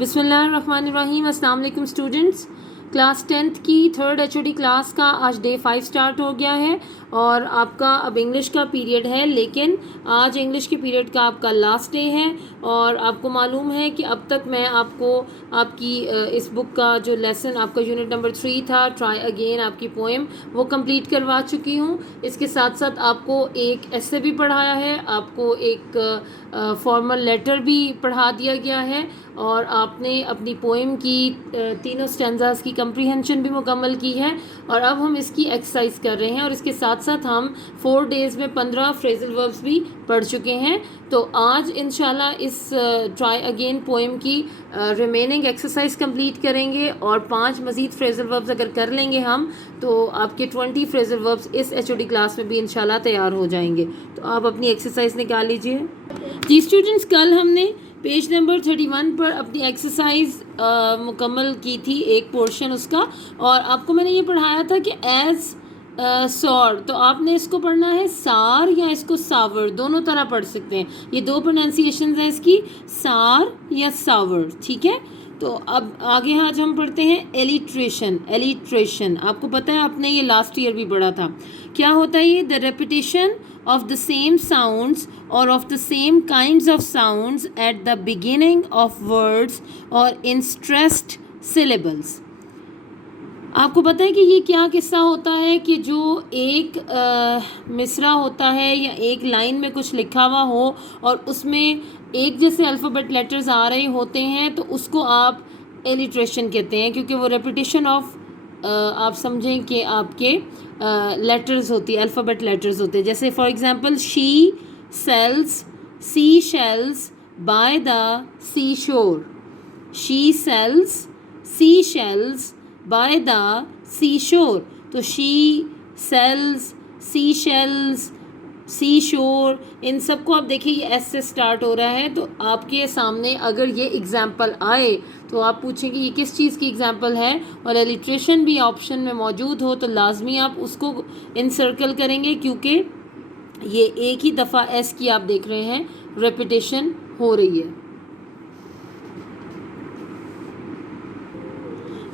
بسم اللہ الرحمن الرحیم. السلام علیکم اسٹوڈنٹس. کلاس 10th کی 3rd HOD کلاس کا آج ڈے 5 اسٹارٹ ہو گیا ہے اور آپ کا اب انگلش کا پیریڈ ہے، لیکن آج انگلش کے پیریڈ کا آپ کا لاسٹ ڈے ہے اور آپ کو معلوم ہے کہ اب تک میں آپ کو آپ کی اس بک کا جو لیسن آپ کا یونٹ نمبر 3 تھا ٹرائی اگین آپ کی پوئم وہ کمپلیٹ کروا چکی ہوں. اس کے ساتھ ساتھ آپ کو ایک ایسے بھی پڑھایا ہے، آپ کو ایک فارمل لیٹر بھی پڑھا دیا گیا ہے اور آپ نے اپنی پوئم کی تینوں سٹینزاز کی کمپریہنشن بھی مکمل کی ہے. اور اب ہم اس کی ایکسرسائز کر رہے ہیں اور اس کے ساتھ ساتھ ہم 4 ڈیز میں 15 فریزل وربس بھی پڑھ چکے ہیں. تو آج انشاءاللہ اس ٹرائی اگین پوئم کی ریمیننگ ایکسرسائز کمپلیٹ کریں گے اور 5 مزید فریزل وربس اگر کر لیں گے ہم تو آپ کے 20 فریزل وربس اس HOD کلاس میں بھی انشاءاللہ تیار ہو جائیں گے. تو آپ اپنی ایکسرسائز نکال لیجئے. جی اسٹوڈنٹس، کل ہم نے پیج نمبر 31 پر اپنی ایکسرسائز مکمل کی تھی، ایک پورشن اس کا، اور آپ کو میں نے یہ پڑھایا تھا کہ ایز سور، تو آپ نے اس کو پڑھنا ہے سار یا اس کو ساور، دونوں طرح پڑھ سکتے ہیں. یہ 2 پروننسیشنز ہیں اس کی، سار یا ساور، ٹھیک ہے. تو اب آگے آج ہم پڑھتے ہیں ایلیٹریشن. ایلیٹریشن آپ کو پتہ ہے، آپ نے یہ لاسٹ ایئر بھی پڑھا تھا. کیا ہوتا ہے یہ؟ دا repetition of the same sounds or of the same kinds of sounds at the beginning of words or in stressed syllables. آپ کو پتہ ہے کہ یہ کیا قصہ ہوتا ہے کہ جو ایک مصرع ہوتا ہے یا ایک لائن میں کچھ لکھا ہوا ہو اور اس میں ایک جیسے الفابیٹ لیٹرز آ رہے ہوتے ہیں تو اس کو آپ ایلیٹریشن کہتے ہیں، کیونکہ وہ ریپیٹیشن آف آپ سمجھیں کہ آپ کے لیٹرز ہوتی ہے، الفابیٹ لیٹرز ہوتے ہیں. جیسے for example she sells sea shells by the sea shore. She sells sea shells by the sea shore. تو شی سیلز سی شیلز سی شور، ان سب کو آپ دیکھیں یہ ایس سے سٹارٹ ہو رہا ہے. تو آپ کے سامنے اگر یہ ایگزامپل آئے تو آپ پوچھیں کہ یہ کس چیز کی ایگزامپل ہے، اور ایلیٹریشن بھی آپشن میں موجود ہو تو لازمی آپ اس کو انسرکل کریں گے، کیونکہ یہ ایک ہی دفعہ ایس کی آپ دیکھ رہے ہیں ریپیٹیشن ہو رہی ہے.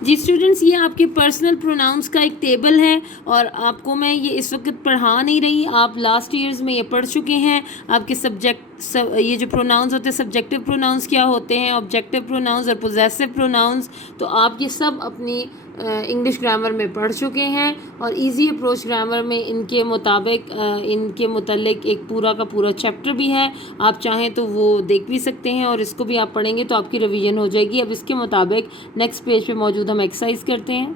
جی اسٹوڈنٹس، یہ آپ کے پرسنل پروناؤنس کا ایک ٹیبل ہے اور آپ کو میں یہ اس وقت پڑھا نہیں رہی، آپ لاسٹ ایئرز میں یہ پڑھ چکے ہیں. آپ کے یہ جو پروناؤنس ہوتے ہیں، سبجیکٹیو پروناؤنس کیا ہوتے ہیں، آبجیکٹیو پروناؤنس اور پوزیسو پروناؤنس، تو آپ یہ سب اپنی انگلش گرامر میں پڑھ چکے ہیں. اور ایزی اپروچ گرامر میں ان کے مطابق ان کے متعلق ایک پورا کا پورا چیپٹر بھی ہے، آپ چاہیں تو وہ دیکھ بھی سکتے ہیں اور اس کو بھی آپ پڑھیں گے تو آپ کی ریویژن ہو جائے گی. اب اس کے مطابق نیکسٹ پیج پہ موجود ہم ایکسرسائز کرتے ہیں.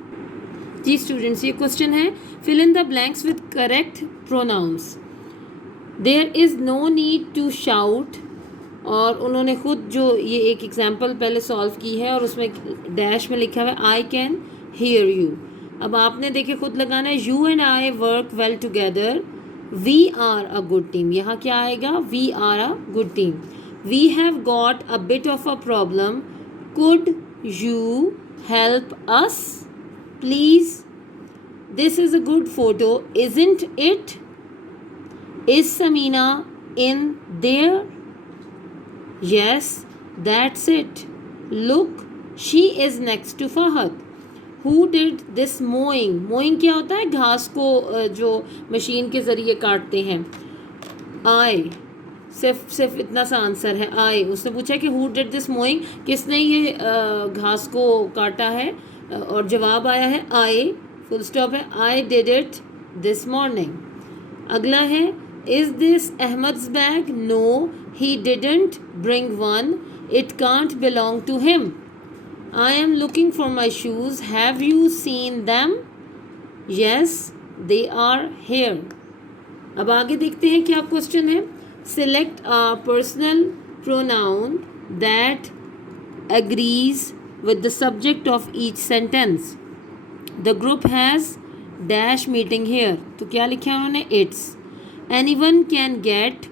جی اسٹوڈنٹس، یہ کوشچن ہے fill in the blanks with correct pronouns. there is no need to shout. اور انہوں نے خود جو یہ ایک ایگزامپل پہلے سالو کی ہے اور اس میں ڈیش میں لکھا ہوا ہے I can hear you. اب آپ نے دیکھے خود لگانا ہے you and I work well together. we are a good team. یہاں کیا آئے گا؟ we are a good team. we have got a bit of a problem. could you help us please? this is a good photo, isn't it? is Samina in there? yes, that's it. look, she is next to Fahad. who did this mowing? mowing کیا ہوتا ہے؟ گھاس کو جو machine کے ذریعے کاٹتے ہیں. I. صرف اتنا سا آنسر ہے I. اس نے پوچھا کہ who did this mowing؟ کس نے یہ گھاس کو کاٹا ہے؟ اور جواب آیا ہے I. فل اسٹاپ ہے. I did it this morning. اگلا ہے is this Ahmed's bag? no, he didn't bring one. it can't belong to him. I am looking for my shoes. have you seen them? yes, they are here. اب آگے دیکھتے ہیں کیا question ہے. select a personal pronoun that agrees with the subject of each sentence. the group has dash meeting here. تو کیا لکھا ہے انہوں نے؟ it's. anyone can get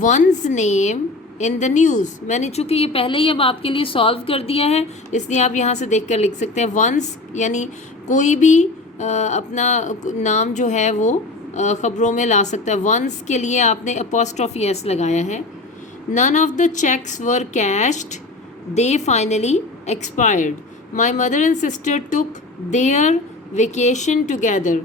one's name in the news. میں نے چونکہ یہ پہلے ہی اب آپ کے لیے سالو کر دیا ہے اس لیے آپ یہاں سے دیکھ کر لکھ سکتے ہیں. once یعنی کوئی بھی اپنا نام جو ہے وہ خبروں میں لا سکتا ہے. once کے لیے آپ نے apostrophe s لگایا ہے. none of the checks were cashed. they finally expired. My mother and sister took their vacation together.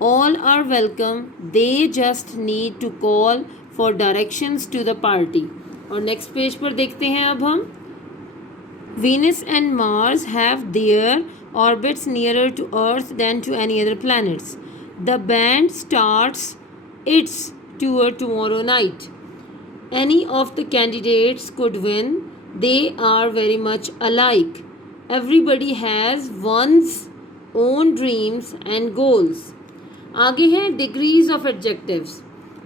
All are welcome. They just need to call for directions to the party. और next page पर देखते हैं अब हम Venus and Mars have their orbits nearer to Earth than to any other planets. The band starts its tour tomorrow night. Any of the candidates could win. They are very much alike. Everybody has one's own dreams and goals. आगे हैं degrees of adjectives.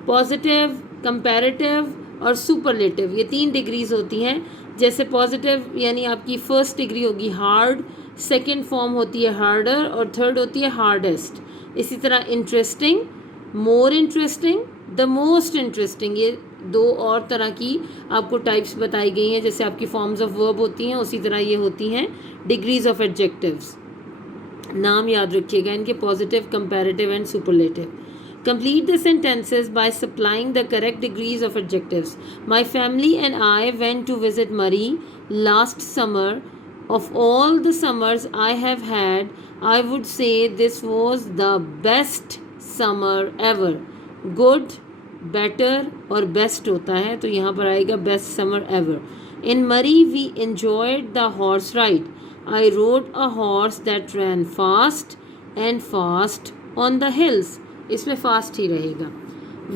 Positive, comparative और superlative, ये 3 degrees होती हैं. जैसे positive यानी आपकी first degree होगी हार्ड, सेकंड फॉर्म होती है हार्डर और थर्ड होती है हार्डेस्ट. इसी तरह interesting, more interesting, the most interesting, ये 2 और तरह की आपको टाइप्स बताई गई हैं. जैसे आपकी फॉर्म्स ऑफ वर्ब होती हैं उसी तरह ये होती हैं डिग्रीज ऑफ एडजेक्टिव्स. नाम याद रखिएगा इनके, positive, comparative and superlative. Complete the sentences by supplying the correct degrees of adjectives. My family and I went to visit Marie last summer. Of all the summers I have had, I would say this was the best summer ever. Good, better और best होता है तो यहाँ पर आएगा best summer ever. In Marie we enjoyed the horse ride. I rode a horse that ran fast and fast on the hills. इसमें fast ही रहेगा.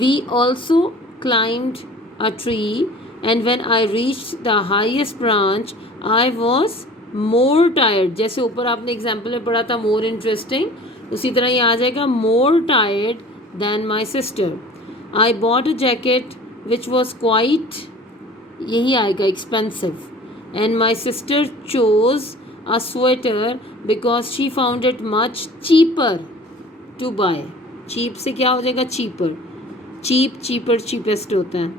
We also climbed a tree and when I reached the highest branch I was more tired. जैसे ऊपर आपने example में पढ़ा था more interesting, उसी तरह ये आ जाएगा more tired than my sister. I bought a jacket which was quite, यही आएगा expensive, and my sister chose a sweater because she found it much cheaper to buy. Cheap से क्या हो जाएगा चीपर. चीप, चीपर, चीपेस्ट होता है.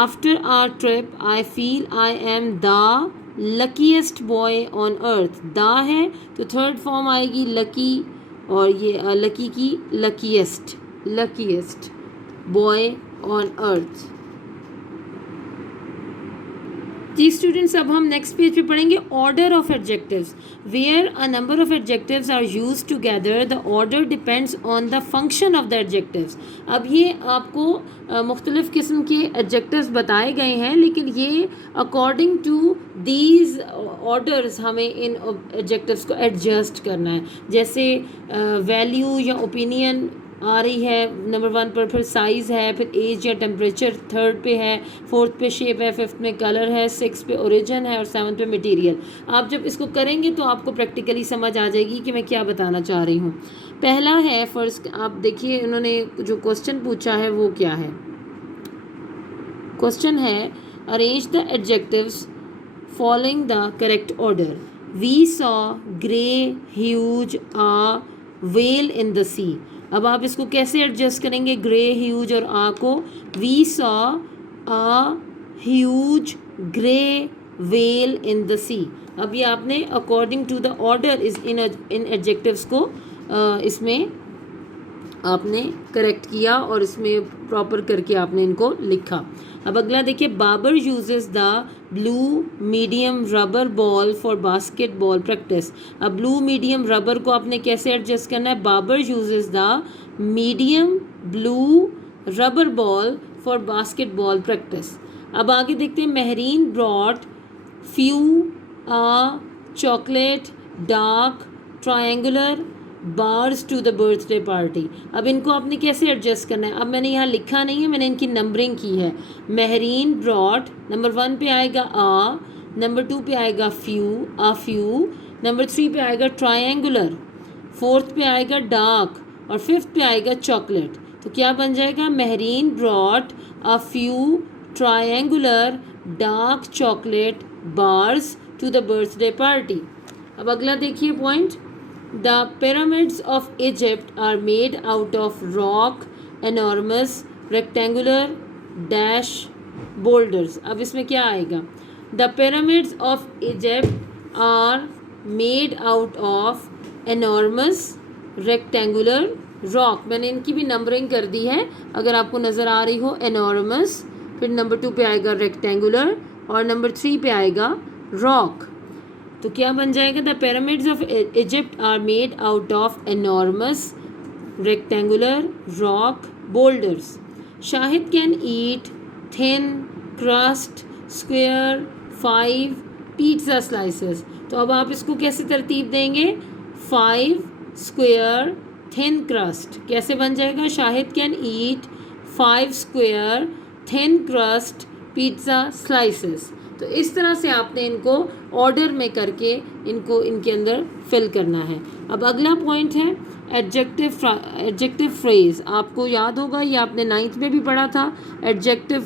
After our trip I feel I am the luckiest boy on earth. द है तो third form आएगी लकी और ये लकी की luckiest, luckiest boy on earth. जी स्टूडेंट्स, अब हम नेक्स्ट पेज पे पढ़ेंगे order of adjectives. Where a number of adjectives are used together the order depends on the function of the adjectives. अब ये आपको मुख्तलिफ़ किस्म के एडजेक्टिव्स बताए गए हैं लेकिन ये अकॉर्डिंग टू दीज ऑर्डर्स हमें इन एडजेक्टिव्स को एडजस्ट करना है. जैसे वैल्यू या ओपिनियन आ रही है नंबर 1 पर, फिर साइज़ है, फिर एज या टेम्परेचर थर्ड पे है, फोर्थ पे शेप है, फिफ्थ में कलर है, सिक्स पे ओरिजिन है और सेवन्थ पे मटेरियल. आप जब इसको करेंगे तो आपको प्रैक्टिकली समझ आ जाएगी कि मैं क्या बताना चाह रही हूँ. पहला है फर्स्ट, आप देखिए उन्होंने जो क्वेश्चन पूछा है वो क्या है. क्वेश्चन है arrange the adjectives following the correct order. We saw grey huge a whale in the sea. अब आप इसको कैसे एडजस्ट करेंगे ग्रे, ह्यूज और आ को. We saw a huge grey whale in the sea. अब ये आपने according to the order is in adjectives को इसमें आपने करेक्ट किया और इसमें प्रॉपर करके आपने इनको लिखा. अब अगला देखिए, Babar uses the blue medium rubber ball for basketball practice. अब ब्लू मीडियम रबर को आपने कैसे एडजस्ट करना है. Babar uses the medium blue rubber ball for basketball practice. अब आगे देखते हैं, Mahreen brought few a chocolate dark triangular bars to the birthday party. अब इनको आपने कैसे एडजस्ट करना है. अब मैंने यहाँ लिखा नहीं है, मैंने इनकी नंबरिंग की है. महरीन ब्रॉट नंबर 1 पे आएगा आ, नंबर 2 पे आएगा फ्यू, आ फ्यू, नंबर 3 पे आएगा ट्रायंगुलर, फोर्थ पे आएगा डार्क और फिफ्थ पे आएगा चॉकलेट. तो क्या बन जाएगा, Mahreen brought a few triangular dark chocolate bars to the birthday party. अब अगला देखिए point, The pyramids of Egypt are made out of rock, enormous, rectangular, dash boulders. अब इसमें क्या आएगा. The pyramids of Egypt are made out of enormous, rectangular, rock. मैंने इनकी भी नंबरिंग कर दी है अगर आपको नज़र आ रही हो. enormous, फिर नंबर 2 पे आएगा rectangular और नंबर 3 पे आएगा rock. तो क्या बन जाएगा, the pyramids of Egypt are made out of enormous rectangular rock boulders. Shahid can eat thin crust square 5 pizza slices. तो अब आप इसको कैसे तरतीब देंगे, 5 स्क्वायर थिन क्रस्ट कैसे बन जाएगा, Shahid can eat 5 square thin crust pizza slices. तो इस तरह से आपने इनको ऑर्डर में करके इनको इनके अंदर फिल करना है. अब अगला पॉइंट है एडजेक्टिव फ्रेज. आपको याद होगा, ये आपने 9th में भी पढ़ा था. एडजेक्टिव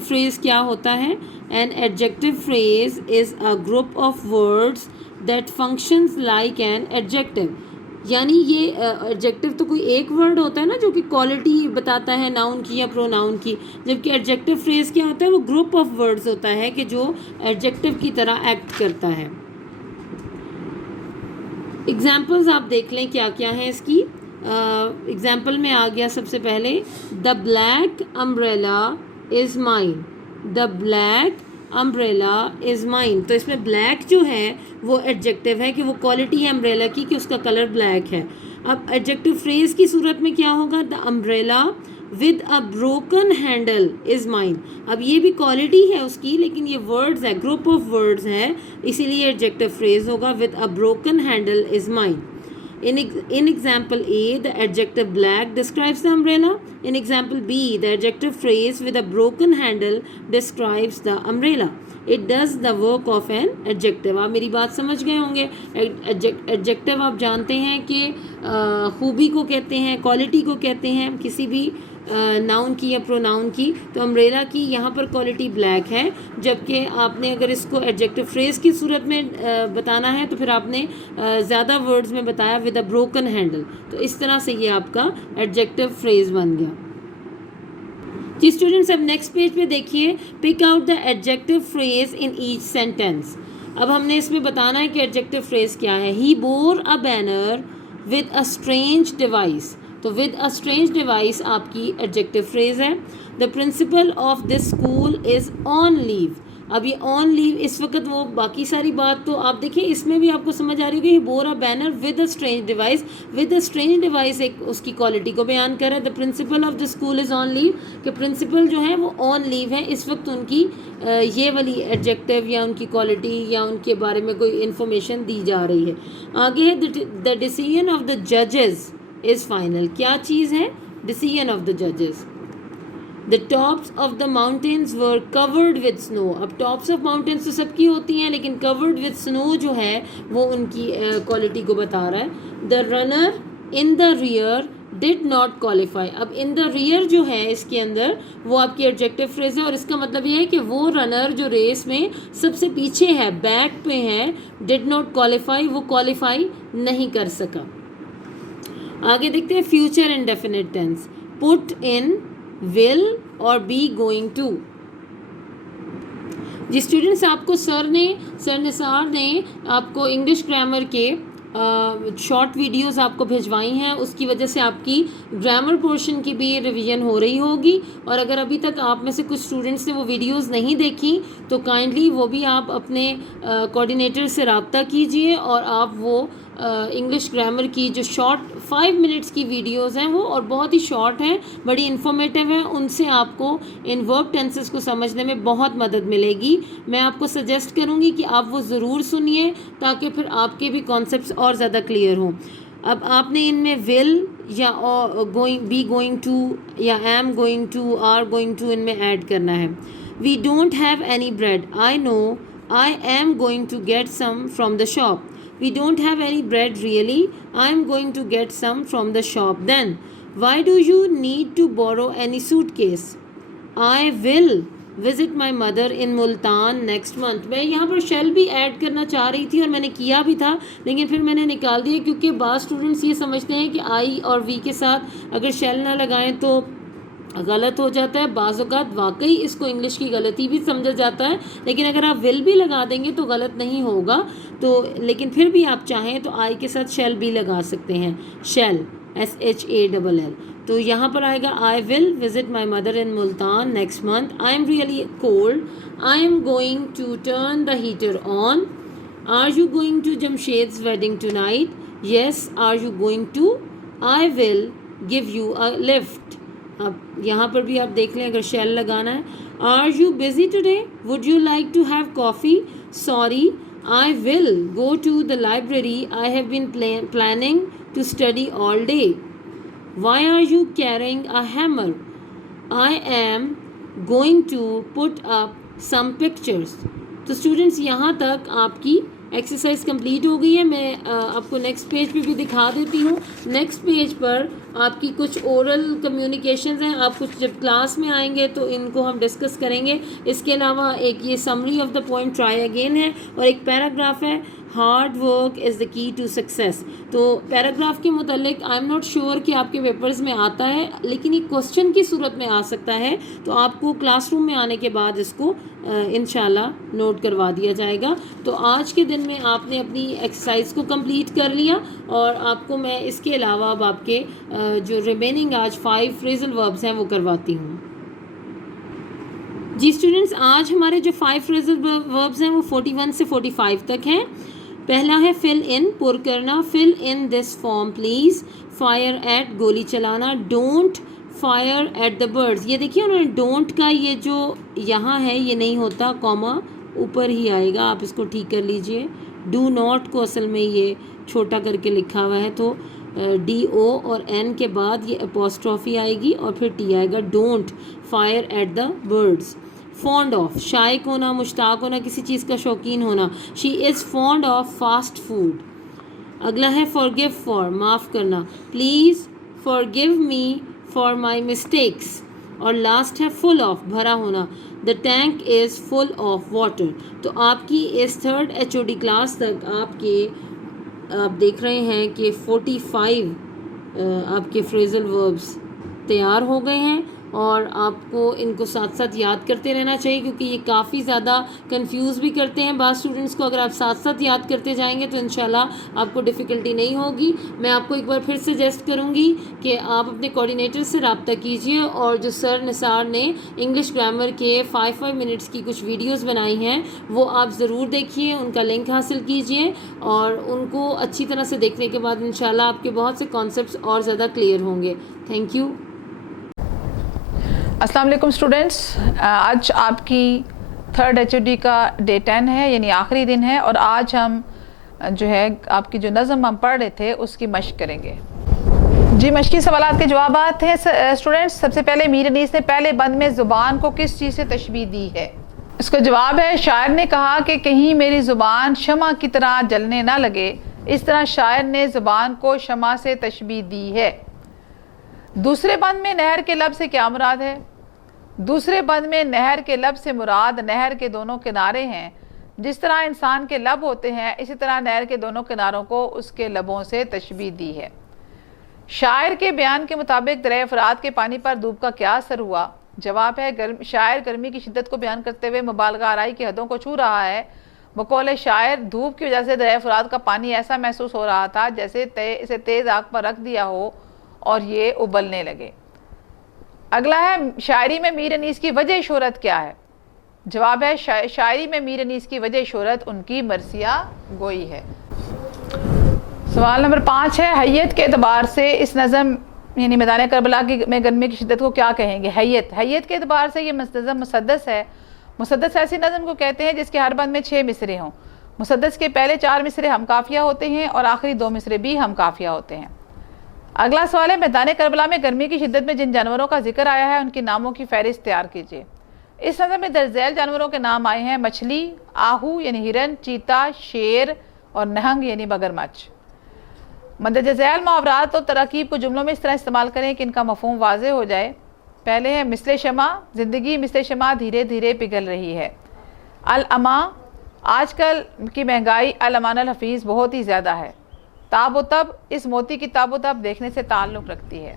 फ्रेज क्या होता है, an adjective phrase is a group of words that functions like an adjective. यानी ये एडजेक्टिव तो कोई एक वर्ड होता है ना जो कि क्वालिटी बताता है नाउन की या प्रोनाउन की, जबकि एडजेक्टिव फ्रेज क्या होता है, वो ग्रुप ऑफ वर्ड्स होता है कि जो एडजेक्टिव की तरह एक्ट करता है. एग्जाम्पल्स आप देख लें क्या क्या है इसकी. एग्जाम्पल में आ गया सबसे पहले, the black umbrella is mine. The black umbrella is mine. तो इसमें ब्लैक जो है वो एडजेक्टिव है कि वो क्वालिटी है अम्ब्रेला की कि उसका कलर ब्लैक है. अब एडजेक्टिव फ्रेज की सूरत में क्या होगा, the umbrella with a broken handle is mine. अब ये भी क्वालिटी है उसकी, लेकिन ये वर्ड्स है, ग्रुप ऑफ वर्ड्स है, इसीलिए एडजेक्टिव फ्रेज होगा with a broken handle is mine. In example A, the adjective black describes the umbrella. In example B, the adjective phrase with a broken handle describes the umbrella. It does the work of an adjective. आप मेरी बात समझ गए होंगे. Adjective आप जानते हैं कि खूबी को कहते हैं, क्वालिटी को कहते हैं किसी भी नाउन की या प्रोनाउन की. तो अम्ब्रेला की यहाँ पर क्वालिटी ब्लैक है, जबकि आपने अगर इसको एडजेक्टिव फ्रेज की सूरत में बताना है तो फिर आपने ज़्यादा वर्ड्स में बताया विद अ ब्रोकन हैंडल. तो इस तरह से ये आपका एडजेक्टिव फ्रेज बन गया. जी स्टूडेंट्स, अब नेक्स्ट पेज पे देखिए, pick out the adjective phrase in each sentence. अब हमने इसमें बताना है कि एडजेक्टिव फ्रेज क्या है. He bore a banner with a strange device. तो विद अ स्ट्रेंज डिवाइस आपकी एडजेक्टिव फ्रेज है. The principal of this school is on leave. अब ये ऑन लीव इस वक्त, वो बाकी सारी बात तो आप देखिए इसमें भी आपको समझ आ रही होगी. Bore a banner with a strange device. With a strange device एक उसकी क्वालिटी को बयान कर रहा है. The principal of the school is on leave, कि प्रिंसिपल जो है वो ऑन लीव है इस वक्त. उनकी ये वाली एडजेक्टिव या उनकी क्वालिटी या उनके बारे में कोई इन्फॉर्मेशन दी जा रही है. आगे है द डिसीजन ऑफ द जजेस इज़ फाइनल. क्या चीज़ है, डिसीजन ऑफ द जजेस. The tops of the mountains were covered with snow. अब tops of mountains तो सबकी होती हैं, लेकिन covered with snow जो है वो उनकी क्वालिटी को बता रहा है. The runner in the rear did not qualify. अब in the rear जो है इसके अंदर वो आपकी एडजेक्टिव फ्रेज है, और इसका मतलब ये है कि वो रनर जो रेस में सबसे पीछे है, बैक पे है, did not qualify, वो क्वालिफाई नहीं कर सका. आगे देखते हैं future indefinite tense. Put in will और बी गोइंग टू. जी स्टूडेंट्स, आपको सर निसार ने आपको इंग्लिश ग्रामर के शॉर्ट वीडियोस आपको भिजवाई हैं. उसकी वजह से आपकी ग्रामर पोर्शन की भी रिवीजन हो रही होगी. और अगर अभी तक आप में से कुछ स्टूडेंट्स ने वो वीडियोस नहीं देखी तो काइंडली वो भी आप अपने कोऑर्डिनेटर से रब्ता कीजिए, और आप वो इंग्लिश ग्रामर की जो शॉर्ट 5 मिनट्स की वीडियोस हैं वो, और बहुत ही शॉर्ट हैं, बड़ी इन्फॉर्मेटिव हैं, उनसे आपको इन वर्ब टेंसेस को समझने में बहुत मदद मिलेगी. मैं आपको सजेस्ट करूँगी कि आप वो ज़रूर सुनिए ताकि फिर आपके भी कॉन्सेप्ट्स और ज़्यादा क्लियर हों. अब आपने इनमें विल या बी गोइंग टू या am going to, are going to इनमें ऐड करना है. We don't have any bread. I know I am going to get some from the shop. We don't have any bread really. I'm going to get some from the shop then. Why do you need to borrow any suitcase? I will visit my mother in Multan next month. मैं यहाँ पर shall भी add करना चाह रही थी और मैंने किया भी था, लेकिन फिर मैंने निकाल दिया क्योंकि बाज़ स्टूडेंट्स ये समझते हैं कि आई और वी के साथ अगर shall ना लगाएं तो गलत हो जाता है. बाज़ औक़ात वाकई इसको इंग्लिश की गलती भी समझा जाता है, लेकिन अगर आप विल भी लगा देंगे तो गलत नहीं होगा. तो लेकिन फिर भी आप चाहें तो आई के साथ शैल भी लगा सकते हैं. शैल SHALL. تو یہاں پر آئے گا I will visit my mother in Multan next month. I am really cold. I am going to turn the heater on. Are you going to Jamshed's wedding tonight? Yes. Are you going to? I will give you a lift. اب یہاں پر بھی آپ دیکھ لیں اگر shell لگانا ہے. Are you busy today? Would you like to have coffee? Sorry, I will go to the library. I have been planning to study all day. Why are you carrying a hammer? I am going to put up some pictures. تو students یہاں تک آپ کی exercise complete ہو گئی ہے. میں آپ کو نیکسٹ پیج پہ بھی دکھا دیتی ہوں. نیکسٹ پیج پر آپ کی کچھ اورل کمیونیکیشنز ہیں. آپ کچھ جب کلاس میں آئیں گے تو ان کو ہم ڈسکس کریں گے. اس کے علاوہ ایک یہ summary of the poem try again ہے اور ایک پیراگراف ہے ہارڈ ورک از دا کی ٹو سکسیس. تو پیراگراف کے متعلق آئی ایم ناٹ شیور کہ آپ کے پیپرز میں آتا ہے, لیکن یہ کوسچن کی صورت میں آ سکتا ہے. تو آپ کو کلاس روم میں آنے کے بعد اس کو انشاءاللہ نوٹ کروا دیا جائے گا. تو آج کے دن میں آپ نے اپنی ایکسرسائز کو کمپلیٹ کر لیا اور آپ کو میں اس کے علاوہ اب آپ کے جو ریمیننگ آج 5 فریزل وربز ہیں وہ کرواتی ہوں. جی اسٹوڈنٹس, آج ہمارے جو 5 فریزل وربز ہیں وہ 41 سے 45 تک ہیں. پہلا ہے فل ان, پر کرنا. Fill in this form please. Fire at, گولی چلانا. Don't fire at the birds. یہ دیکھیے انہوں نے ڈونٹ کا یہ جو یہاں ہے یہ نہیں ہوتا, کاما اوپر ہی آئے گا. آپ اس کو ٹھیک کر لیجئے. ڈو ناٹ کو اصل میں یہ چھوٹا کر کے لکھا ہوا ہے, تو ڈی او اور این کے بعد یہ اپوسٹرافی آئے گی اور پھر ٹی آئے گا. Don't fire at the birds. Fond of, شائق ہونا, مشتاق ہونا, کسی چیز کا شوقین ہونا. She is fond of fast food. اگلا ہے فارگیو فار, معاف کرنا. Please forgive me for my mistakes. اور لاسٹ ہے فل آف, بھرا ہونا. The tank is full of water. تو آپ کی اس 3rd HOD کلاس تک آپ دیکھ رہے ہیں کہ 45 آپ کے فریزل وربز تیار ہو گئے ہیں اور آپ کو ان کو ساتھ ساتھ یاد کرتے رہنا چاہیے کیونکہ یہ کافی زیادہ کنفیوز بھی کرتے ہیں بعض اسٹوڈنٹس کو. اگر آپ ساتھ ساتھ یاد کرتے جائیں گے تو انشاءاللہ آپ کو ڈیفیکلٹی نہیں ہوگی. میں آپ کو ایک بار پھر سجیسٹ کروں گی کہ آپ اپنے کوآرڈینیٹر سے رابطہ کیجیے اور جو سر نثار نے انگلش گرامر کے 5 منٹس کی کچھ ویڈیوز بنائی ہیں وہ آپ ضرور دیکھیے, ان کا لنک حاصل کیجیے اور ان کو اچھی طرح سے دیکھنے کے بعد انشاءاللہ آپ کے بہت سے کانسیپٹس اور زیادہ کلیئر ہوں گے. Thank you. السلام علیکم اسٹوڈنٹس. آج آپ کی 3rd HOD کا ڈے 10 ہے, یعنی آخری دن ہے, اور آج ہم جو ہے آپ کی جو نظم ہم پڑھ رہے تھے اس کی مشق کریں گے. جی, مشقی سوالات کے جوابات ہیں اسٹوڈنٹس. سب سے پہلے میر انیس نے پہلے بند میں زبان کو کس چیز سے تشبیہ دی ہے؟ اس کا جواب ہے شاعر نے کہا کہ کہیں میری زبان شمع کی طرح جلنے نہ لگے, اس طرح شاعر نے زبان کو شمع سے تشبیہ دی ہے. دوسرے بند میں نہر کے لب سے کیا مراد ہے؟ دوسرے بند میں نہر کے لب سے مراد نہر کے دونوں کنارے ہیں. جس طرح انسان کے لب ہوتے ہیں اسی طرح نہر کے دونوں کناروں کو اس کے لبوں سے تشبیہ دی ہے. شاعر کے بیان کے مطابق دریا فرات کے پانی پر دھوپ کا کیا اثر ہوا؟ جواب ہے شاعر گرمی کی شدت کو بیان کرتے ہوئے مبالغہ آرائی کی حدوں کو چھو رہا ہے. بقول شاعر دھوپ کی وجہ سے دریا فرات کا پانی ایسا محسوس ہو رہا تھا جیسے اسے تیز آگ پر رکھ دیا ہو اور یہ ابلنے لگے. اگلا ہے شاعری میں میر انیس کی وجہ شہرت کیا ہے؟ جواب ہے شاعری میں میر انیس کی وجہ شہرت ان کی مرثیہ گوئی ہے. سوال نمبر 5 ہے حیت کے اعتبار سے اس نظم یعنی میدان کربلا میں گرمی کی شدت کو کیا کہیں گے؟ حیت کے اعتبار سے یہ نظم مسدس ہے. مسدس ایسی نظم کو کہتے ہیں جس کے ہر بند میں 6 مصرے ہوں. مسدس کے پہلے 4 مصرے ہم قافیہ ہوتے ہیں اور آخری 2 مصرے بھی ہم قافیہ ہوتے ہیں. اگلا سوال ہے میدان کربلا میں گرمی کی شدت میں جن جانوروں کا ذکر آیا ہے ان کے ناموں کی فہرست تیار کیجیے. اس نظم میں درج ذیل جانوروں کے نام آئے ہیں مچھلی, آہو یعنی ہرن, چیتا, شیر اور نہنگ یعنی مگرمچھ. مندرجہ ذیل محاورات اور تراکیب کو جملوں میں اس طرح استعمال کریں کہ ان کا مفہوم واضح ہو جائے. پہلے ہے مثل شمع, زندگی مثل شمع دھیرے دھیرے پگھل رہی ہے. الاما, آج کل کی مہنگائی الامان الحفیظ بہت ہی زیادہ ہے. تاب و تب, اس موتی کی تاب و تب دیکھنے سے تعلق رکھتی ہے.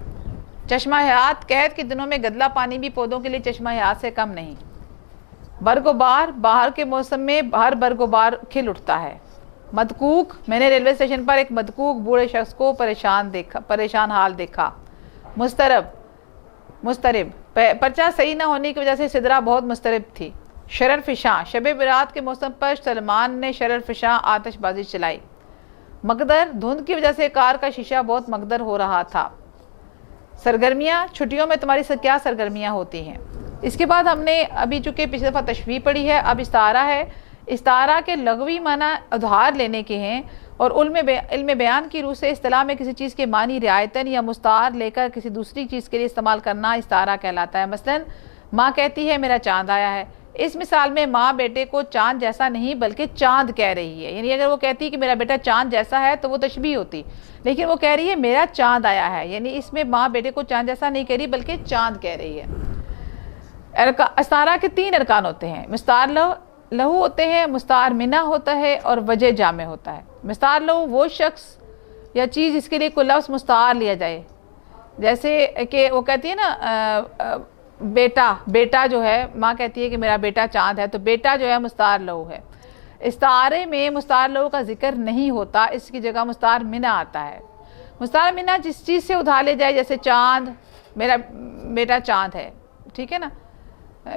چشمہ حیات, قحط کے دنوں میں گدلا پانی بھی پودوں کے لیے چشمہ حیات سے کم نہیں. برگ و بار, باہر کے موسم میں ہر برگ و بار کھل اٹھتا ہے. مدکوک, میں نے ریلوے اسٹیشن پر ایک مدکوک بوڑھے شخص کو پریشان حال دیکھا. मुस्तरब पर्चा सही ना होने की वजह से सिदरा बहुत मुस्तरब थी। शरर फिशां शब बरात के मौसम पर सलमान ने शरर फिशां आतिशबाजी चलाई। मकदर धुंध की वजह से कार का शीशा बहुत मकदर हो रहा था। सरगर्मियाँ छुट्टियों में तुम्हारी क्या सरगर्मियाँ होती हैं। इसके बाद हमने अभी चूँकि पिछली दफ़ा तशबीह पढ़ी है, अब इस्तारा है। इस्तारा के लगवी माना उधार लेने के हैं और इल्म बयान की रूह से इस्तिलाह में किसी चीज़ के मानी रियायतन या मुस्तार लेकर किसी दूसरी चीज़ के लिए इस्तेमाल करना इस्तारा कहलाता है। मसलन माँ कहती है मेरा चाँद आया है। इस मिसाल में माँ बेटे को चाँद जैसा नहीं बल्कि चाँद कह रही है। यानी अगर वो कहती कि मेरा बेटा चाँद जैसा है तो वो तशबीह होती, लेकिन वो कह रही है मेरा चाँद आया है, यानी इसमें माँ बेटे को चाँद जैसा नहीं कह रही बल्कि चाँद कह रही है। इस्तारा के 3 अरकान होते हैं। मुस्तार लहू होते हैं, मुस्तार मिना होता है और वजह जामे होता है। मुस्तार लहू वो शख्स या चीज़ जिसके लिए कोई लफ्ज़ मुस्तार लिया जाए, जैसे कि वो कहती है ना बेटा जो है, माँ कहती है कि मेरा बेटा चाँद है, तो बेटा जो है मुस्तार लहू है। इस्तारे में मुस्तार लहू का जिक्र नहीं होता, इसकी जगह मुस्तार मिना आता है। मुस्तार मिना जिस चीज़ से उधार ले जाए, जैसे चाँद, मेरा बेटा चाँद है, ठीक है ना,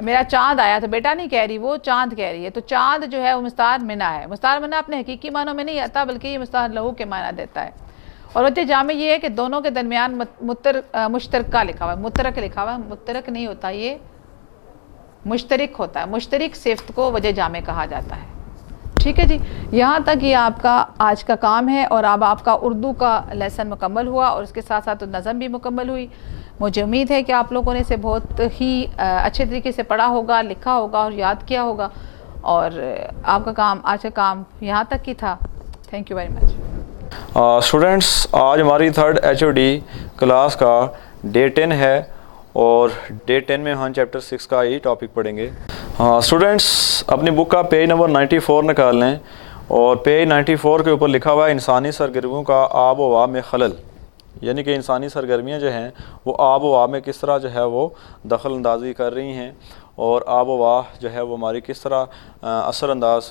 मेरा चाँद आया, तो बेटा नहीं कह रही, वो चाँद कह रही है, तो चाँद जो है वो मुस्तार मिना है। मुस्तार मिना अपने हकीकी मानों में नहीं आता बल्कि ये मुस्तार लहू के माना देता है। और वजह जामे ये है कि दोनों के दरमियान मुश्तरका लिखा हुआ है, मुतरक लिखा हुआ है, मुतरक नहीं होता, ये मुश्तरिक होता है। मुश्तरिक सिफ्त को वजह जामे कहा जाता है। ठीक है जी, यहाँ तक ये आपका आज का काम है और अब आपका उर्दू का लेसन मुकम्मल हुआ और उसके साथ साथ नज़म भी मुकम्मल हुई। मुझे उम्मीद है कि आप लोगों ने इसे बहुत ही अच्छे तरीके से पढ़ा होगा, लिखा होगा और याद किया होगा, और आपका काम, आज का काम यहाँ तक ही था। Thank you very much. Students, आज हमारी 3rd HOD क्लास का डे 10 है और डे 10 में हम चैप्टर 6 का ही टॉपिक पढ़ेंगे। स्टूडेंट्स, अपनी बुक का पेज नंबर 94 निकाल लें और पेज 94 के ऊपर लिखा हुआ है इंसानी सरगर्मियों का आब व हवा में खलल, यानी कि इंसानी सरगर्मियाँ जो हैं वो आब व हवा में किस तरह जो है वो दखल अंदाजी कर रही हैं और आब व हवा जो है वो हमारी किस तरह असर अंदाज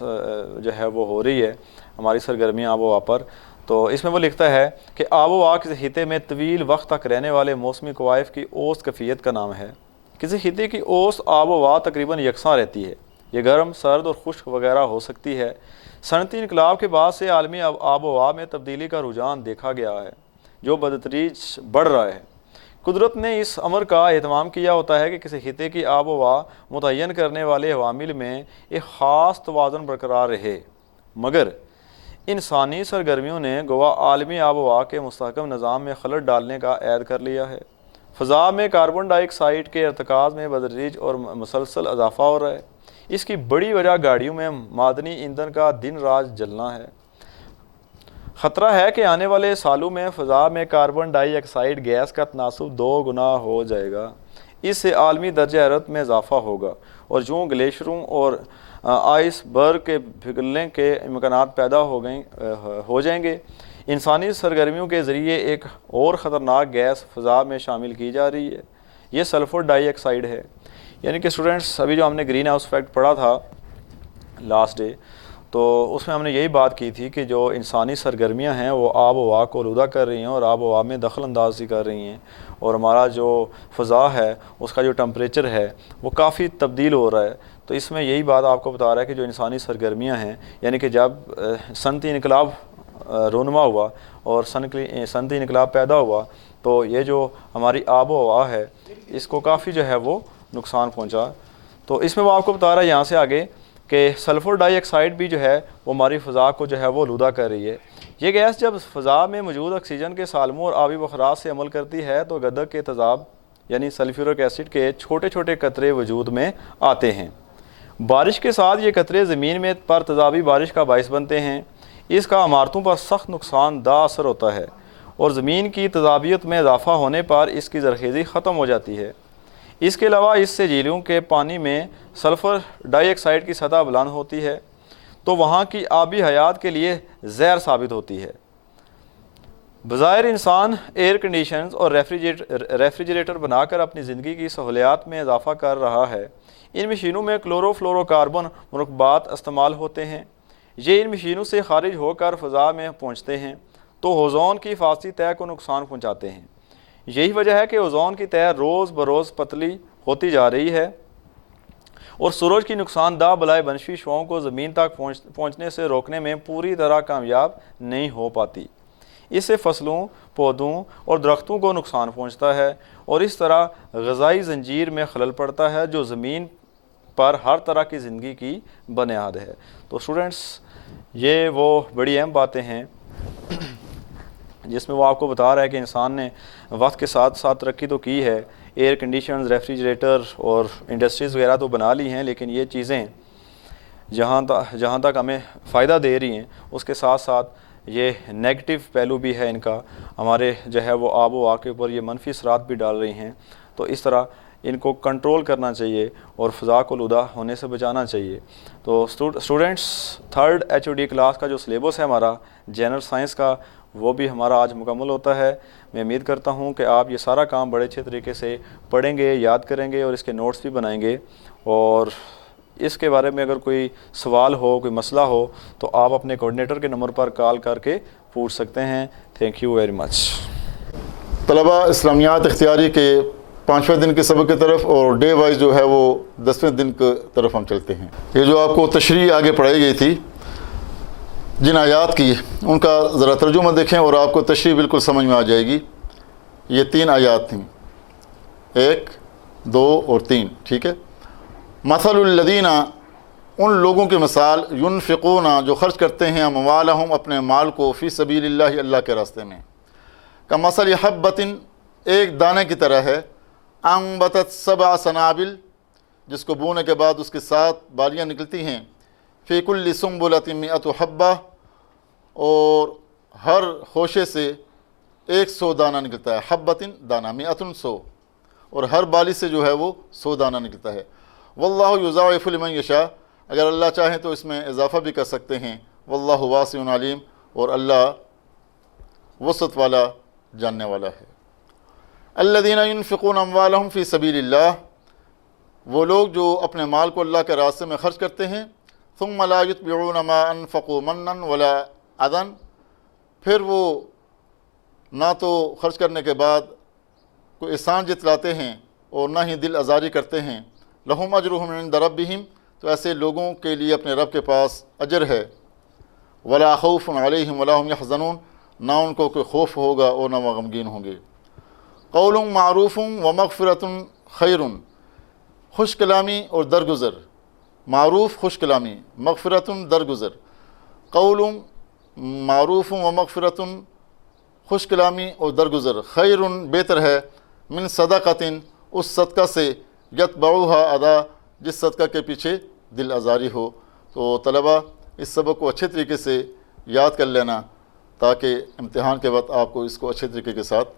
जो है वो हो रही है हमारी सरगर्मियाँ आब व हवा पर। तो इसमें वो लिखता है कि आब व हवा किसी खिते में तवील वक्त तक रहने वाले मौसमी कवाइफ की औसत कैफियत का नाम है। किसी खिते की औसत आब व हवा तकरीबन यकसां रहती है। ये गर्म, सर्द और खुश्क वगैरह हो सकती है। सनती इनकलाब के बाद से आलमी आब व हवा में तब्दीली का रुझान देखा गया है जो बदतरीज बढ़ रहा है। कुदरत ने इस अमर का एहतमाम किया होता है कि किसी खिते की आब व हवा मुतय्यन करने वाले अवामिल में एक ख़ास तवाज़ुन बरकरार रहे, मगर इंसानी सरगर्मियों ने गोवा आलमी आब व हवा के मुस्तहकम निज़ाम में खलल डालने का ऐद कर लिया है। फ़ज़ा में कार्बन डाइऑक्साइड के इर्तिकाज़ में बदतरीज और मुसलसल इजाफ़ा हो रहा है। इसकी बड़ी वजह गाड़ियों में मादनी ईंधन का दिन रात जलना है। ख़तरा है कि आने वाले सालों में फ़ज़ा में कार्बन डाइऑक्साइड गैस का तनासुब 2 गुना हो जाएगा। इससे आलमी दर्जा हरारत में इजाफ़ा होगा और यूँ ग्लेशियरों और आइसबर्ग के पिघलने के इम्कानात पैदा हो जाएंगे। इंसानी सरगर्मियों के ज़रिए एक और ख़तरनाक गैस फ़ज़ा में शामिल की जा रही है, ये सल्फ़र डाइऑक्साइड है। यानी कि स्टूडेंट्स, अभी जो हमने ग्रीन हाउस इफेक्ट पढ़ा था लास्ट डे, तो उसमें हमने यही बात की थी कि जो इंसानी सरगर्मियां हैं वो आब व हवा को आलूदा कर रही हैं और आब व हवा में दखल अंदाजी कर रही हैं और हमारा जो फ़ज़ा है उसका जो टेम्परेचर है वो काफ़ी तब्दील हो रहा है। तो इसमें यही बात आपको बता रहा है कि जो इंसानी सरगर्मियां हैं, यानी कि जब सनती इनकलाब रोनमा हुआ और सनती इनकलाब पैदा हुआ तो ये जो हमारी आब व हवा है इसको काफ़ी जो है वो नुकसान पहुँचा। तो इसमें वो आपको बता रहा है यहाँ से आगे कि सल्फ़र डाइऑक्साइड भी जो है वो हमारी फ़ज़ा को जो है वो आलूदा कर रही है। ये गैस जब फ़ज़ा में मौजूद ऑक्सीजन के सालमों और आबी बखरात से अमल करती है तो गंधक के तेज़ाब यानी सल्फ्यूरिक एसिड के छोटे छोटे कतरे वजूद में आते हैं। बारिश के साथ ये कतरे ज़मीन में पर तेज़ाबी बारिश का बाइस बनते हैं। इसका इमारतों पर सख्त नुकसानदा असर होता है और ज़मीन की तेज़ाबियत में इजाफ़ा होने पर इसकी ज़रख़ेज़ी ख़त्म हो जाती है। इसके अलावा इससे झीलों के पानी में सल्फ़र डाइऑक्साइड की सतह बुलंद होती है तो वहाँ की आबी हयात के लिए ज़हर साबित होती है। बज़ाहिर इंसान एयर कंडीशनर्स और रेफ्रिजरेटर बनाकर अपनी ज़िंदगी की सहूलियात में इजाफ़ा कर रहा है। इन मशीनों में क्लोरोफ्लोरोकार्बन मुरक्बात इस्तेमाल होते हैं। ये इन मशीनों से खारिज होकर फ़ज़ा में पहुँचते हैं तो ओज़ोन की हिफाज़ती तह को नुकसान पहुँचाते हैं। یہی وجہ ہے کہ اوزون کی تہ روز بروز پتلی ہوتی جا رہی ہے اور سورج کی نقصان دہ بلائے بنفشی شعاؤں کو زمین تک پہنچنے سے روکنے میں پوری طرح کامیاب نہیں ہو پاتی۔ اس سے فصلوں، پودوں اور درختوں کو نقصان پہنچتا ہے اور اس طرح غذائی زنجیر میں خلل پڑتا ہے جو زمین پر ہر طرح کی زندگی کی بنیاد ہے۔ تو اسٹوڈنٹس، یہ وہ بڑی اہم باتیں ہیں جس میں وہ آپ کو بتا رہا ہے کہ انسان نے وقت کے ساتھ ساتھ ترقی تو کی ہے، ایئر کنڈیشنز، ریفریجریٹر اور انڈسٹریز وغیرہ تو بنا لی ہیں، لیکن یہ چیزیں جہاں تک ہمیں فائدہ دے رہی ہیں اس کے ساتھ ساتھ یہ نیگیٹو پہلو بھی ہے ان کا، ہمارے جو ہے وہ آب و ہوا کے اوپر یہ منفی اثرات بھی ڈال رہی ہیں۔ تو اس طرح ان کو کنٹرول کرنا چاہیے اور فضا کو آلودہ ہونے سے بچانا چاہیے۔ تو اسٹوڈنٹس، 3rd HOD کلاس کا جو سلیبس ہے ہمارا جنرل سائنس کا، وہ بھی ہمارا آج مکمل ہوتا ہے۔ میں امید کرتا ہوں کہ آپ یہ سارا کام بڑے اچھے طریقے سے پڑھیں گے، یاد کریں گے اور اس کے نوٹس بھی بنائیں گے، اور اس کے بارے میں اگر کوئی سوال ہو، کوئی مسئلہ ہو تو آپ اپنے کوآرڈینیٹر کے نمبر پر کال کر کے پوچھ سکتے ہیں۔ Thank you very much. طلبہ، اسلامیات اختیاری کے 5ویں دن کے سبق کی طرف اور ڈے وائز جو ہے وہ 10ویں دن کی طرف ہم چلتے ہیں۔ یہ جو آپ کو تشریح آگے پڑھائی گئی تھی جن آیات کی، ان کا ذرا ترجمہ دیکھیں اور آپ کو تشریح بالکل سمجھ میں آ جائے گی۔ یہ 3 آیات تھیں، 1، 2 اور 3، ٹھیک ہے۔ مثل الذین، ان لوگوں کی مثال، ینفقون، جو خرچ کرتے ہیں، اموالہم، اپنے مال کو، فی سبیل اللہ، اللہ کے راستے میں، کمثل حبۃ، ایک دانے کی طرح ہے، انبتت 7 سنابل، جس کو بونے کے بعد اس کے 7 بالیاں نکلتی ہیں، فی کل سنبلۃ 100 حبہ، اور ہر خوشے سے 100 دانہ نکلتا ہے، حبۃ دانہ، 100، اور ہر بالی سے جو ہے وہ 100 دانہ نکلتا ہے۔ واللہ یضاعف لمن یشاء، اگر اللہ چاہیں تو اس میں اضافہ بھی کر سکتے ہیں، واللہ واسع علیم، اور اللہ وسعت والا، جاننے والا ہے۔ الذین ینفقون اموالہم فی سبیل اللہ، وہ لوگ جو اپنے مال کو اللہ کے راستے میں خرچ کرتے ہیں، ثم لا یتبعون ما انفقوا منا ولا اذى، پھر وہ نہ تو خرچ کرنے کے بعد کوئی احسان جتلاتے ہیں اور نہ ہی دل آزاری کرتے ہیں، لہم اجرہم عند ربہم، تو ایسے لوگوں کے لیے اپنے رب کے پاس اجر ہے، ولا خوف علیہم ولا هم یحزنون، نہ ان کو کوئی خوف ہوگا اور نہ وہ غمگین ہوں گے۔ قول معروف ومغفرۃ خیر، خوش کلامی اور درگزر، معروف خوش کلامی، مغفرۃ درگزر۔ قول معروف ومغفرۃ، خوش کلامی اور درگزر، خیر بہتر ہے، من صدقۃ، اس صدقہ سے، یتبعھا اذی، جس صدقہ کے پیچھے دل آزاری ہو۔ تو طلبہ، اس سبق کو اچھے طریقے سے یاد کر لینا تاکہ امتحان کے وقت آپ کو اس کو اچھے طریقے کے ساتھ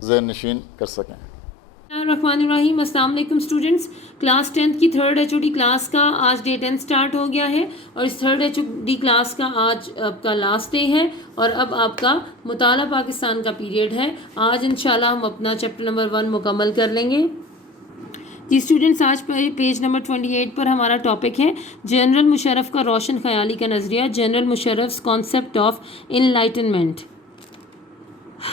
ذہن نشین کر سکیں۔ الرحمن الرحیم، السلام علیکم اسٹوڈنٹس۔ کلاس 10th کی 3rd HOD کلاس کا آج ڈے 10 سٹارٹ ہو گیا ہے اور اس 3rd HOD کلاس کا آج آپ کا لاسٹ ڈے ہے اور اب آپ کا مطالعہ پاکستان کا پیریڈ ہے۔ آج انشاءاللہ ہم اپنا چیپٹر نمبر 1 مکمل کر لیں گے۔ جی اسٹوڈنٹس، آج پیج نمبر 28 پر ہمارا ٹاپک ہے جنرل مشرف کا روشن خیالی کا نظریہ، general Musharraf concept of enlightenment.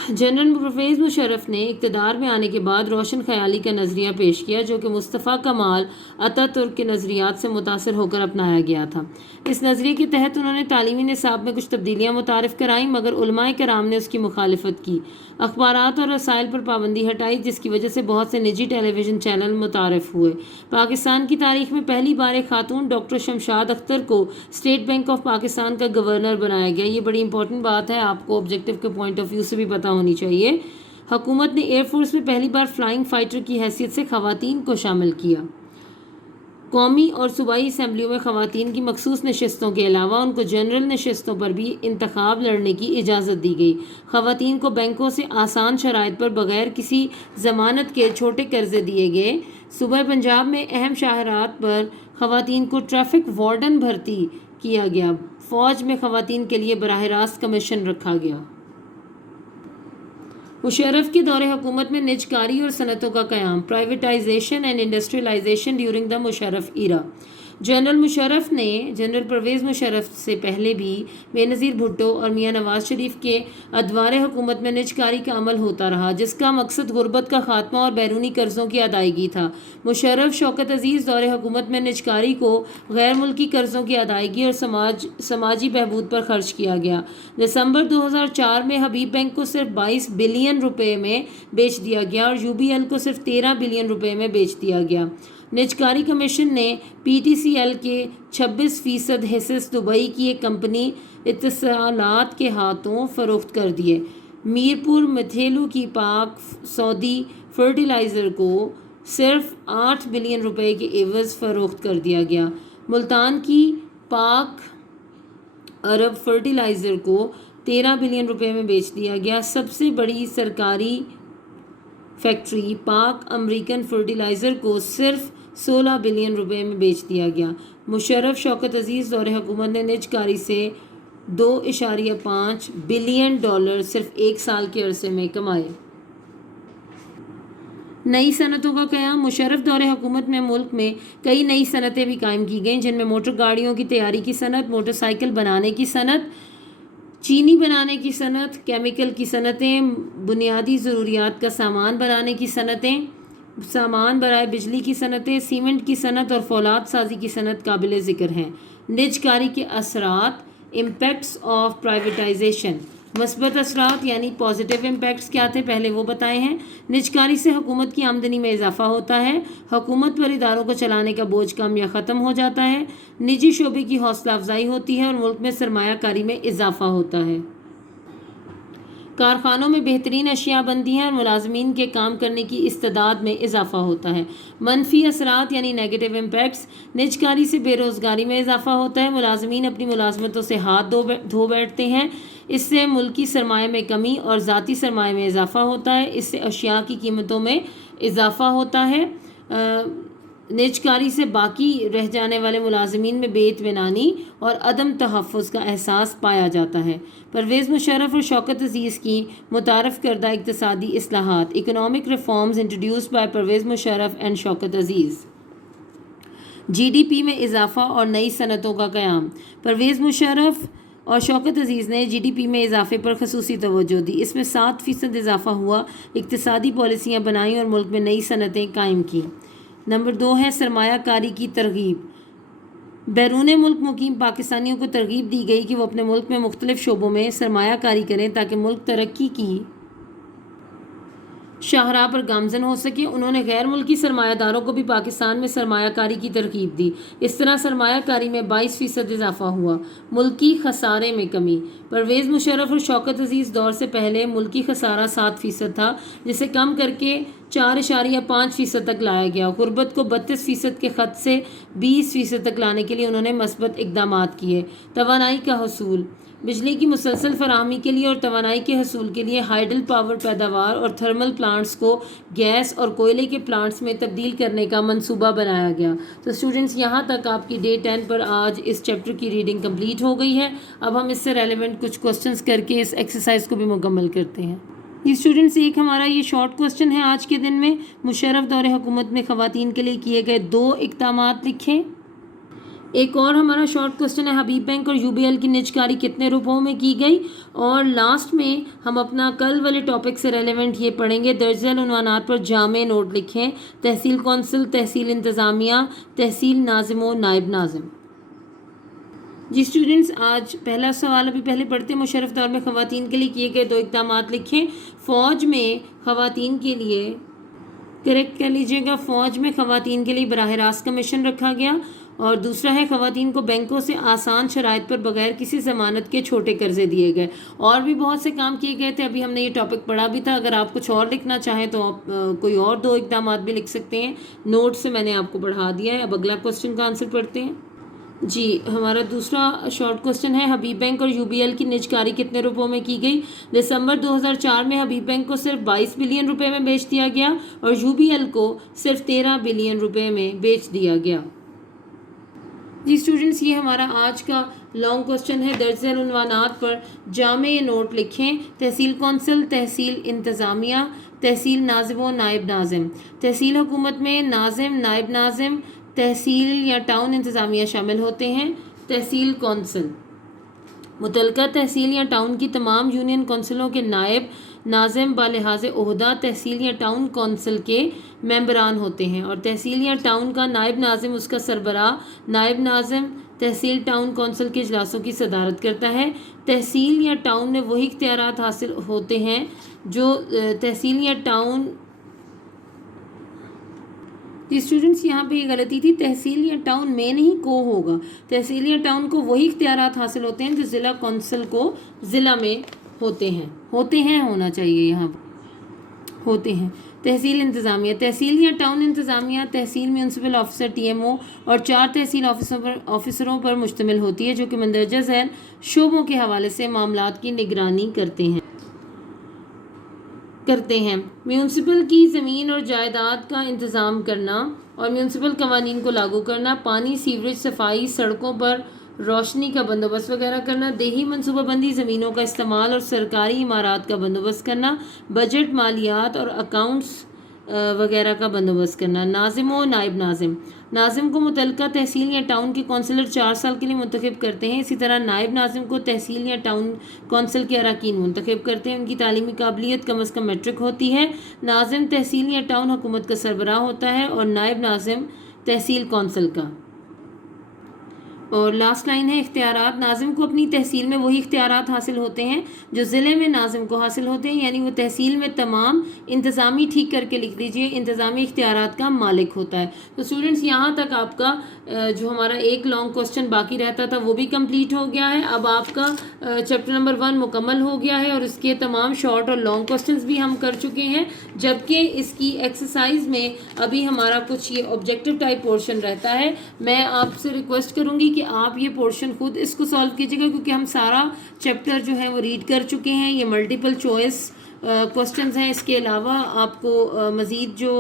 General Pervez Musharraf نے اقتدار میں آنے کے بعد روشن خیالی کا نظریہ پیش کیا جو کہ مصطفیٰ کمال اتا ترک کے نظریات سے متاثر ہو کر اپنایا گیا تھا۔ اس نظریے کے تحت انہوں نے تعلیمی نصاب میں کچھ تبدیلیاں متعارف کرائیں مگر علماء کرام نے اس کی مخالفت کی، اخبارات اور رسائل پر پابندی ہٹائی جس کی وجہ سے بہت سے نجی ٹیلی ویژن چینل متعارف ہوئے۔ پاکستان کی تاریخ میں پہلی بار ایک خاتون ڈاکٹر شمشاد اختر کو اسٹیٹ بینک آف پاکستان کا گورنر بنایا گیا۔ یہ بڑی امپورٹنٹ بات ہے، آپ کو آبجیکٹو کے پوائنٹ آف ویو سے بھی پتہ ہونی چاہیے۔ حکومت نے ایئر فورس میں پہلی بار فلائنگ فائٹر کی حیثیت سے خواتین کو شامل کیا۔ قومی اور صوبائی اسمبلیوں میں خواتین کی مخصوص نشستوں کے علاوہ ان کو جنرل نشستوں پر بھی انتخاب لڑنے کی اجازت دی گئی۔ خواتین کو بینکوں سے آسان شرائط پر بغیر کسی ضمانت کے چھوٹے قرضے دیے گئے۔ صوبہ پنجاب میں اہم شاہراہات پر خواتین کو ٹریفک وارڈن بھرتی کیا گیا۔ فوج میں خواتین کے لیے براہ راست کمیشن رکھا گیا۔ مشرف کے دور حکومت میں نجکاری اور صنعتوں کا قیام، privatisation and industrialisation during the Musharraf era. General Musharraf ने जनरल परवेज़ मुशर्रफ से पहले भी बेनज़ीर भुट्टो और मियां नवाज शरीफ के अदवार हुकूमत में निजकारी का अमल होता रहा, जिसका मकसद गुर्बत का खात्मा और बैरूनी कर्ज़ों की अदायगी था। मुशर्रफ शौकत अजीज़ दौरे हुकूमत में निजकारी को गैर मुल्की कर्ज़ों की अदायगी और समाजी बहबूद पर खर्च किया गया। दिसंबर 2004 में हबीब बैंक को सिर्फ 22 बिलियन रुपए में बेच दिया गया और UBL को सिर्फ 13 बिलियन रुपए में बेच दिया गया। निजकारी कमीशन ने PTCL के 26% हिस्से दुबई की एक कंपनी इत्तिसालात के हाथों फरोख्त कर दिए। मीरपुर मिथेलू की पाक सऊदी फर्टिलाइज़र को सिर्फ 8 बिलियन रुपए के एवज़ फरोख्त कर दिया गया। मुल्तान की पाक अरब फर्टिलाइज़र को 13 बिलियन रुपए में बेच दिया गया। सबसे बड़ी सरकारी फैक्ट्री पाक अमेरिकन फर्टिलाइज़र को सिर्फ 16 बिलियन रुपए में बेच दिया गया। मुशर्रफ शौकत अजीज़ दौरे हुकूमत ने निजकारी से $2.5 बिलियन सिर्फ एक साल के अरसे में कमाए। नई सनतों का क़याम। मुशर्रफ दौरे हुकूमत में मुल्क में कई नई सनतें भी कायम की गईं, जिनमें मोटर गाड़ियों की तैयारी की सनत, मोटरसाइकिल बनाने की सनत, चीनी बनाने की सनत, केमिकल की सनतें, बुनियादी ज़रूरियात का सामान बनाने की सनतें, सामान बराए बिजली की सनतें, सीमेंट की सनत और फौलाद साजी की सनत काबिल ज़िक्र हैं। निजकारी के असरात, इम्पैक्ट्स ऑफ प्राइवेटाइजेशन। मस्बत असरात यानी पॉजिटिव इम्पैक्ट्स क्या थे पहले वो बताए हैं। निजकारी से हुकूमत की आमदनी में इजाफा होता है, हुकूमत पर इदारों को चलाने का बोझ कम या ख़त्म हो जाता है, निजी शोबे की हौसला अफजाई होती है और मुल्क में सरमायाकारी में इजाफा होता है। कारखानों में बेहतरीन अशिया बनती हैं और मुलाजमीन के काम करने की इस्तेदाद में इजाफा होता है। मनफी असरात यानी नेगेटिव इम्पैक्ट्स। निजकारी से बेरोज़गारी में इजाफा होता है, मुलाजमीन अपनी मुलाजमतों से हाथ धो बैठते हैं, इससे मुल्की सरमाए में कमी और ज़ाती सरमाए में इजाफा होता है, इससे अशिया की कीमतों में इजाफा होता है। निजकारी से बाकी रह जाने वाले मुलाजमीन में बेइत्मीनानी और अदम तहफ़्फ़ुज़ का एहसास पाया जाता है। परवेज़ मुशर्रफ और शौकत अजीज़ की मुतारफ़ करदा इक़्तिसादी इस्लाहात। Economic reforms introduced by Pervez Musharraf and Shaukat Aziz. GDP में इजाफ़ा और नई सनतों का क़याम। परवेज़ मुशर्रफ और शौकत अजीज़ ने GDP में इजाफे पर खसूसी तवज्जो दी। इसमें 7% इजाफा हुआ, इक़्तिसादी पॉलिसियाँ बनाई और मुल्क में नई सनतें कायम की। नंबर 2 है सरमायाकारी की तरगीब। बैरून मुल्क मुकीम पाकिस्तानियों को तरगीब दी गई कि वो अपने मुल्क में मुख्तलिफ शोबों में सरमायाकारी करें ताकि मुल्क तरक्की की शाहराह पर गामजन हो सके। उन्होंने गैर मुल्की सरमायादारों को भी पाकिस्तान में सरमायाकारी की तरकीब दी। इस तरह सरमायाकारी में 22% इजाफा हुआ। मुल्की खसारे में कमी। परवेज़ मुशर्रफ और शौकत अजीज़ दौर से पहले मुल्की खसारा 7% था, जिसे कम करके 4.5% तक लाया गया। गुर्बत को 32% के ख़त से 20% तक लाने के लिए उन्होंने मस्बत इक़दामात किए। तवानाई का हसूल। बिजली की मुसलसल फराहमी के लिए और तवानाई के हसूल के लिए हाइडल पावर पैदावार और थर्मल प्लांट्स को गैस और कोयले के प्लांट्स में तब्दील करने का मंसूबा बनाया गया। तो स्टूडेंट्स, यहाँ तक आपकी डे 10 पर आज इस चैप्टर की रीडिंग कंप्लीट हो गई है। अब हम इससे रेलेवेंट कुछ क्वेश्चंस करके इस एक्सरसाइज को भी मुकम्मल करते हैं। ये स्टूडेंट्स, एक हमारा ये शॉर्ट क्वेश्चन है आज के दिन में। मुशर्रफ दौरे हुकूमत में ख़वातीन के लिए किए गए 2 इक़दामात लिखें। एक और हमारा शॉर्ट क्वेश्चन है, हबीब बैंक और UBL की निजकारी कितने रुपयों में की गई। और लास्ट में हम अपना कल वाले टॉपिक से रेलेवेंट ये पढ़ेंगे, दर्जल उन्वानात पर जामे नोट लिखें। तहसील कौंसिल, तहसील इंतज़ामिया, तहसील नाज़िम व नायब नाज़िम। जी स्टूडेंट्स, आज पहला सवाल अभी पहले पढ़ते हैं। मुशर्रफ दौर में ख़वातीन के लिए किए गए 2 इक़दामात लिखें। फ़ौज में ख़वातीन के लिए, करेक्ट कर लीजिएगा, फ़ौज में ख़वातीन के लिए बराह रास्त कमीशन रखा गया। और दूसरा है, ख़वातीन को बैंकों से आसान शराइत पर बगैर किसी ज़मानत के छोटे कर्ज़े दिए गए। और भी बहुत से काम किए गए थे, अभी हमने ये टॉपिक पढ़ा भी था। अगर आप कुछ और लिखना चाहें तो आप कोई और 2 इक़दामात भी लिख सकते हैं। नोट से मैंने आपको पढ़ा दिया है। अब अगला क्वेश्चन का आंसर पढ़ते हैं। जी, हमारा दूसरा शॉर्ट क्वेश्चन है, हबीब बैंक और UBL की निजकारी कितने रुपयों में की गई। दिसंबर 2004 में हबीब बैंक को सिर्फ 22 बिलियन रुपए में बेच दिया गया और UBL को सिर्फ 13 बिलियन रुपए में बेच दिया गया। जी स्टूडेंट्स, ये हमारा आज का लॉन्ग क्वेश्चन है। दर्जल उन्वानात पर जामे नोट लिखें। तहसील कौंसिल, तहसील इंतज़ामिया, तहसील नाज़िम व नायब नाज़िम। तहसील हुकूमत में नाज़िम, नायब नाज़िम, तहसील या टाउन इंतज़ामिया शामिल होते हैं। तहसील कौंसिल मुतलका तहसील या टाउन की तमाम यूनियन कौंसिलों के नायब नाज़िम बालिहाज़ ओहदा तहसील या टाउन कौंसिल के मेंबरान होते हैं। और तहसील या टाउन का नायब नाज़िम उसका सरबराह नायब नाज़िम तहसील टाउन कौंसिल के इजलासों की सदारत करता है। तहसील या टाउन में वही इख्तियारात हासिल होते हैं जो तहसील या टाउन जी स्टूडेंट्स, यहाँ पे ये गलती थी, तहसील या टाउन में नहीं को होगा। तहसील या टाउन को वही इख्तियारात हासिल होते हैं जो ज़िला कौंसिल को ज़िला में होते हैं होना चाहिए, यहाँ होते हैं। तहसील इंतज़ामिया तहसील या टाउन इंतज़ामिया तहसील म्यूनसिपल ऑफिसर TMO और 4 तहसील ऑफिसरों पर मुश्तमिल होती है जो कि मंदरजा झैल शोबों के हवाले से मामलात की निगरानी करते हैं। म्यूनसिपल की ज़मीन और जायदाद का इंतज़ाम करना और म्यूनसिपल कवानीन को लागू करना, पानी, सीवरेज, सफाई, सड़कों पर रोशनी का बंदोबस्त वगैरह करना, देही मनसूबाबंदी, ज़मीनों का इस्तेमाल और सरकारी इमारात का बंदोबस्त करना, बजट, मालियात और अकाउंट्स वगैरह का बंदोबस्त करना। नाज़िम व नायब नाज़िम को मुतलका तहसील या टाउन के कौंसलर 4 साल के लिए मुंतखब करते हैं। इसी तरह नायब नाज़िम को तहसील या टाउन कौंसिल के अरकान मुंतखब करते हैं। उनकी तालीमी काबिलियत कम अज़ कम मैट्रिक होती है। नाज़िम तहसील या टाउन हुकूमत का सरबराह होता है और नायब नाज़िम तहसील कौंसिल का। और लास्ट लाइन है इख्तियारात। नाज़िम को अपनी तहसील में वही इख्तियारात हासिल होते हैं जो ज़िले में नाज़िम को हासिल होते हैं, यानी वो तहसील में तमाम इंतज़ामी, ठीक करके लिख दीजिए, इंतज़ामी इख्तियारात का मालिक होता है। तो स्टूडेंट्स, यहाँ तक आपका जो हमारा एक लॉन्ग क्वेश्चन बाकी रहता था वो भी कंप्लीट हो गया है। अब आपका चैप्टर नंबर 1 मुकम्मल हो गया है और इसके तमाम शॉर्ट और लॉन्ग क्वेश्चंस भी हम कर चुके हैं, जबकि इसकी एक्सरसाइज में अभी हमारा कुछ ये ऑब्जेक्टिव टाइप पोर्शन रहता है। मैं आपसे रिक्वेस्ट करूँगी कि आप ये पोर्शन खुद इसको सॉल्व कीजिएगा, क्योंकि हम सारा चैप्टर जो है वो रीड कर चुके हैं। ये मल्टीपल चॉइस क्वेश्चंस हैं। इसके अलावा आपको मज़ीद जो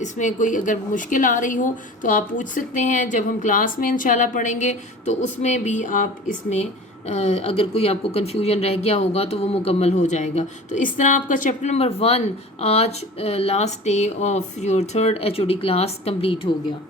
इसमें कोई अगर मुश्किल आ रही हो तो आप पूछ सकते हैं, जब हम क्लास में इंशाल्लाह पढ़ेंगे तो उसमें भी आप इसमें अगर कोई आपको कन्फ्यूजन रह गया होगा तो वो मुकम्मल हो जाएगा। तो इस तरह आपका चैप्टर नंबर 1 आज last day of your 3rd HOD class complete हो गया।